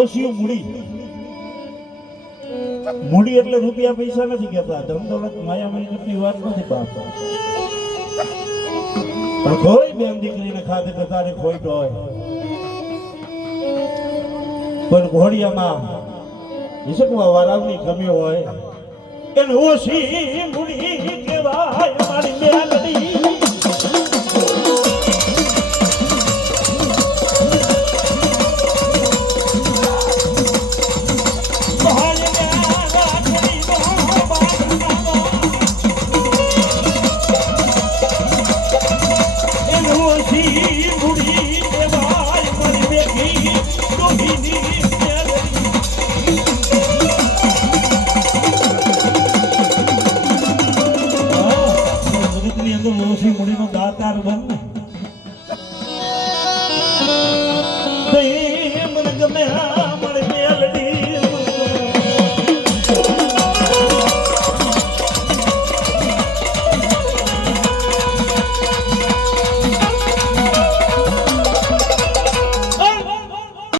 ઓછી મૂડી એટલે રૂપિયા પૈસા નથી કહેતા, ધન દોલત માયામયની વાત નથી બાપ. પણ કોઈ બેન દીકરીને ખાતે કતારે ખોટ હોય, પણ ઘોડિયામાં ઈસકવા વારાવની કમી હોય એને ઓછી મૂડી કહેવાય મારી મેલડી.